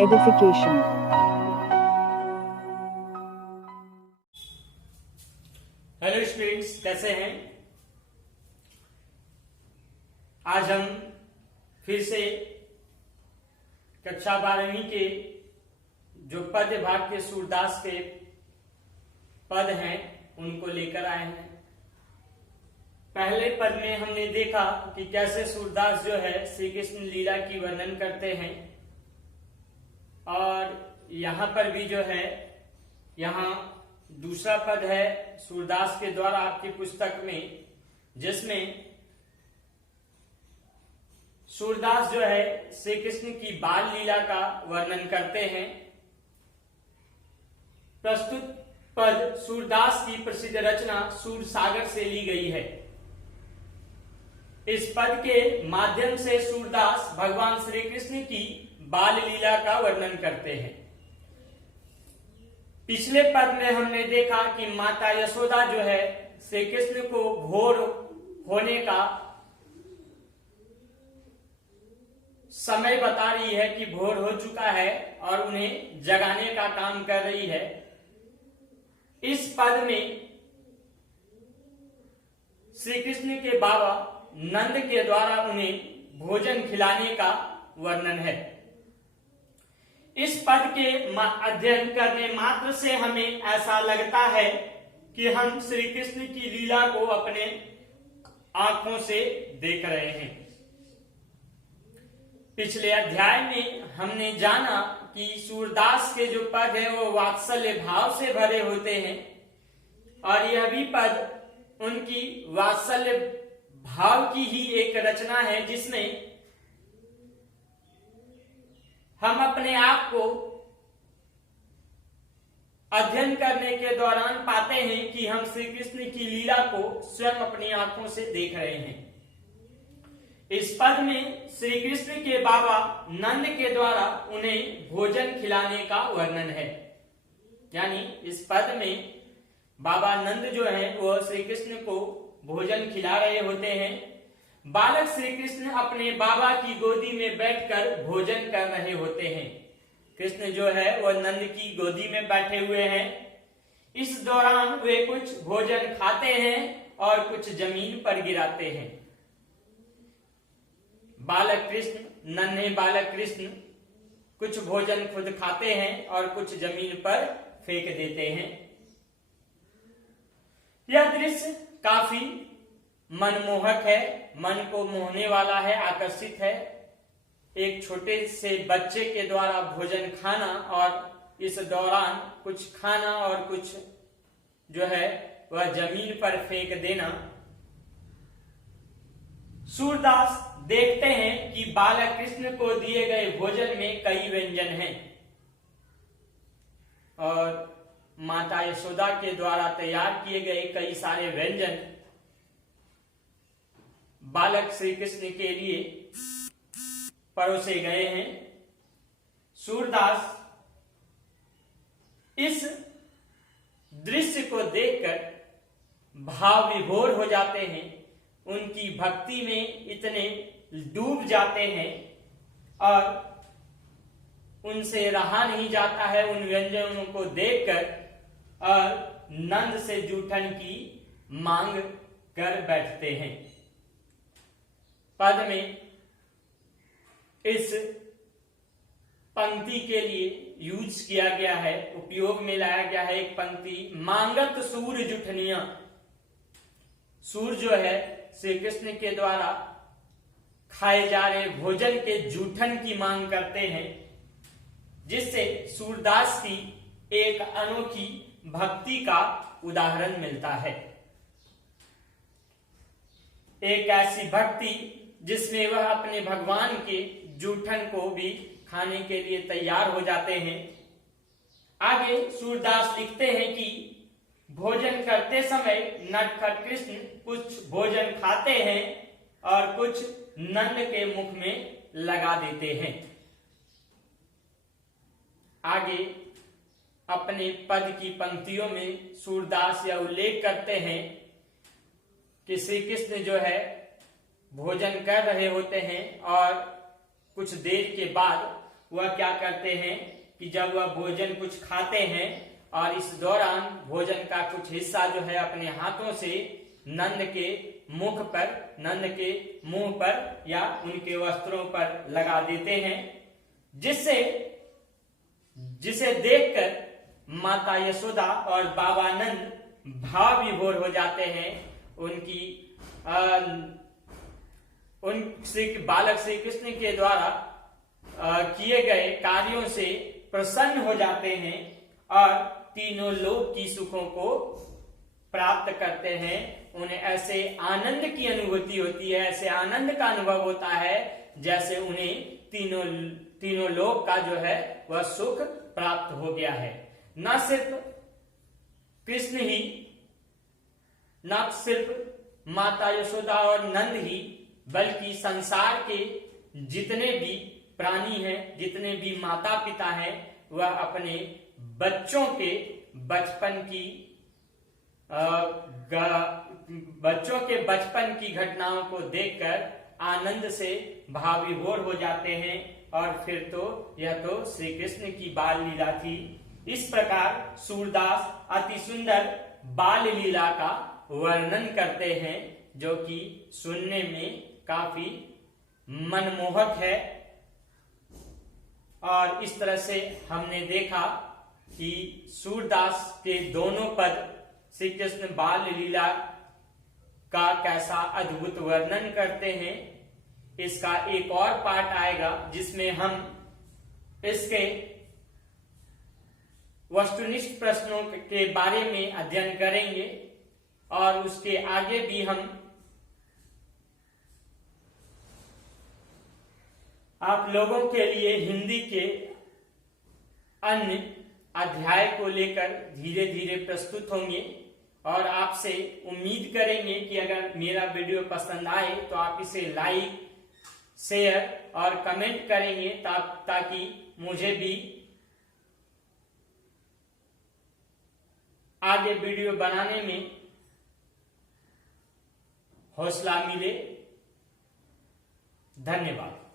edification. Hello students, कैसे हैं? आज हम फिर से कक्षा 12वीं के जो पद्य भाग के सूरदास के पद हैं उनको लेकर आए हैं। पहले पद में हमने देखा कि कैसे सूरदास जो है श्री कृष्ण लीला की वर्णन करते हैं, और यहाँ पर भी जो है यहाँ दूसरा पद है सूरदास के द्वारा आपकी पुस्तक में, जिसमें सूरदास जो है श्री कृष्ण की बाल लीला का वर्णन करते हैं। प्रस्तुत पद सूरदास की प्रसिद्ध रचना सूरसागर से ली गई है। इस पद के माध्यम से सूरदास भगवान श्री कृष्ण की बाल लीला का वर्णन करते हैं। पिछले पद में हमने देखा कि माता यशोदा जो है श्री कृष्ण को भोर होने का समय बता रही है कि भोर हो चुका है और उन्हें जगाने का काम कर रही है। इस पद में श्री कृष्ण के बाबा नंद के द्वारा उन्हें भोजन खिलाने का वर्णन है। इस पद के अध्ययन करने मात्र से हमें ऐसा लगता है कि हम श्री कृष्ण की लीला को अपने आंखों से देख रहे हैं। पिछले अध्याय में हमने जाना कि सूरदास के जो पद है वो वात्सल्य भाव से भरे होते हैं, और यह भी पद उनकी वात्सल्य भाव की ही एक रचना है, जिसमें हम अपने आप को अध्ययन करने के दौरान पाते हैं कि हम श्री कृष्ण की लीला को स्वयं अपनी आंखों से देख रहे हैं। इस पद में श्री कृष्ण के बाबा नंद के द्वारा उन्हें भोजन खिलाने का वर्णन है। यानी इस पद में बाबा नंद जो है वो श्री कृष्ण को भोजन खिला रहे होते हैं। बालक श्री कृष्ण अपने बाबा की गोदी में बैठकर भोजन कर रहे होते हैं। कृष्ण जो है वह नंद की गोदी में बैठे हुए हैं। इस दौरान वे कुछ भोजन खाते हैं और कुछ जमीन पर गिराते हैं। बालक कृष्ण, नन्हे बालक कृष्ण कुछ भोजन खुद खाते हैं और कुछ जमीन पर फेंक देते हैं। यह दृश्य काफी मनमोहक है, मन को मोहने वाला है, आकर्षित है। एक छोटे से बच्चे के द्वारा भोजन खाना और इस दौरान कुछ खाना और कुछ जो है वह जमीन पर फेंक देना। सूरदास देखते हैं कि बालक कृष्ण को दिए गए भोजन में कई व्यंजन हैं, और माता यशोदा के द्वारा तैयार किए गए कई सारे व्यंजन बालक श्री कृष्ण के लिए परोसे गए हैं। सूरदास इस दृश्य को देखकर भाव विभोर हो जाते हैं, उनकी भक्ति में इतने डूब जाते हैं और उनसे रहा नहीं जाता है उन व्यंजनों को देखकर, और नंद से जूठन की मांग कर बैठते हैं। पद में इस पंक्ति के लिए यूज किया गया है, उपयोग में लाया गया है एक पंक्ति, मांगत सूर जुठनिया। सूर जो है श्री कृष्ण के द्वारा खाए जा रहे भोजन के जूठन की मांग करते हैं, जिससे सूरदास की एक अनोखी भक्ति का उदाहरण मिलता है। एक ऐसी भक्ति जिसमें वह अपने भगवान के जूठन को भी खाने के लिए तैयार हो जाते हैं। आगे सूरदास लिखते हैं कि भोजन करते समय नटखट कृष्ण कुछ भोजन खाते हैं और कुछ नंद के मुख में लगा देते हैं। आगे अपने पद की पंक्तियों में सूरदास यह उल्लेख करते हैं कि श्री कृष्ण जो है भोजन कर रहे होते हैं और कुछ देर के बाद वह क्या करते हैं कि जब वह भोजन कुछ खाते हैं और इस दौरान भोजन का कुछ हिस्सा जो है अपने हाथों से नंद के मुख पर, नंद के मुंह पर या उनके वस्त्रों पर लगा देते हैं, जिसे देखकर माता यशोदा और बाबा नंद भाव विभोर हो जाते हैं। बालक श्री कृष्ण के द्वारा किए गए कार्यों से प्रसन्न हो जाते हैं और तीनों लोक की सुखों को प्राप्त करते हैं। उन्हें ऐसे आनंद की अनुभूति होती है, ऐसे आनंद का अनुभव होता है जैसे उन्हें तीनों लोक का जो है वह सुख प्राप्त हो गया है। न सिर्फ माता यशोदा और नंद ही, बल्कि संसार के जितने भी प्राणी हैं, जितने भी माता पिता हैं, वह अपने बच्चों के बचपन की घटनाओं को देखकर आनंद से भाव विभोर हो जाते हैं। और फिर तो यह तो श्री कृष्ण की बाल लीला थी। इस प्रकार सूरदास अति सुंदर बाल लीला का वर्णन करते हैं, जो कि सुनने में काफी मनमोहक है। और इस तरह से हमने देखा कि सूरदास के दोनों पद श्री कृष्ण बाल लीला का कैसा अद्भुत वर्णन करते हैं। इसका एक और पार्ट आएगा जिसमें हम इसके वस्तुनिष्ठ प्रश्नों के बारे में अध्ययन करेंगे और उसके आगे भी हम आप लोगों के लिए हिंदी के अन्य अध्याय को लेकर धीरे धीरे प्रस्तुत होंगे। और आपसे उम्मीद करेंगे कि अगर मेरा वीडियो पसंद आए तो आप इसे लाइक, शेयर और कमेंट करेंगे ताकि मुझे भी आगे वीडियो बनाने में हौसला मिले। धन्यवाद।